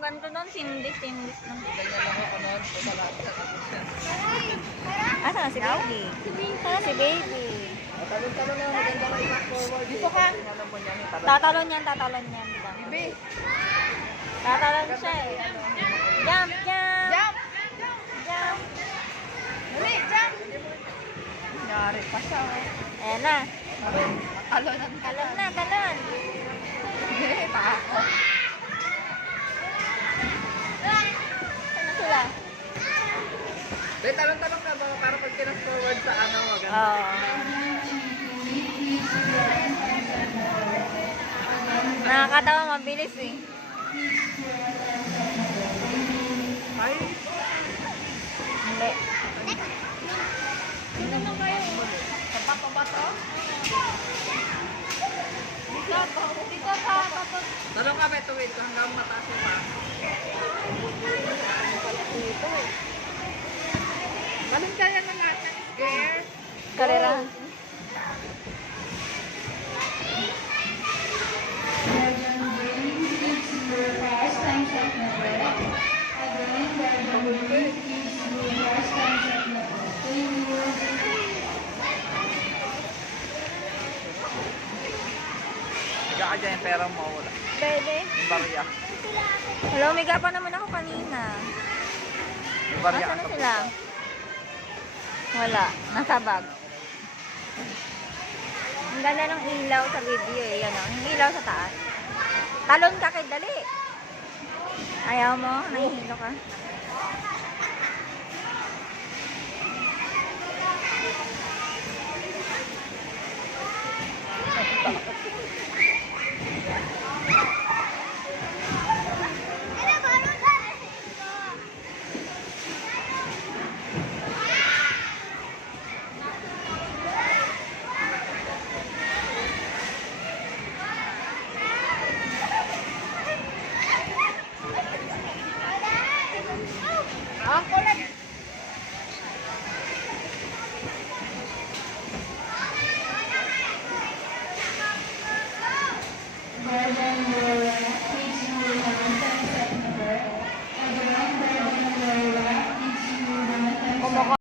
ganito doon, sindis lang. Ganyan lang ako noon. Asa na si baby? Sana si baby. Talon-talon na, maganda ka i-fast forward. Dito ka. Alam mo niya, Tatalon yan, diba? Bibi. Tatalon siya eh. Jump, jump! Jump! Jump! Dali, jump! Nangyari pa siya. Ayan na. Talon ang Talon na, talon. takot. Saan na sila? Dali, talon-talon ka ba? Para pag kinast forward sa ano, maganda. Oo. Nakakatawa, mabilis eh. Ay, Hindi. ano naman kayo? Tapat pa ba to? Dito sa tapos. Talon ka, Beto, wait. Hanggang mataas mo pa. Talon kaya na natin. Scared. Karera. Higa ka dyan yung pera mo mawala. Pwede. Yung barya. Hello, umiga pa naman ako kanina. Yung barya. Nasaan na sila? Wala. Nasa bag. Ang ganda ng ilaw sa video eh. Yan o. Yung ilaw sa taas. Talon ka kay dali. Ayaw mo? Nahihilo ka? Ang kulit! Bye-bye.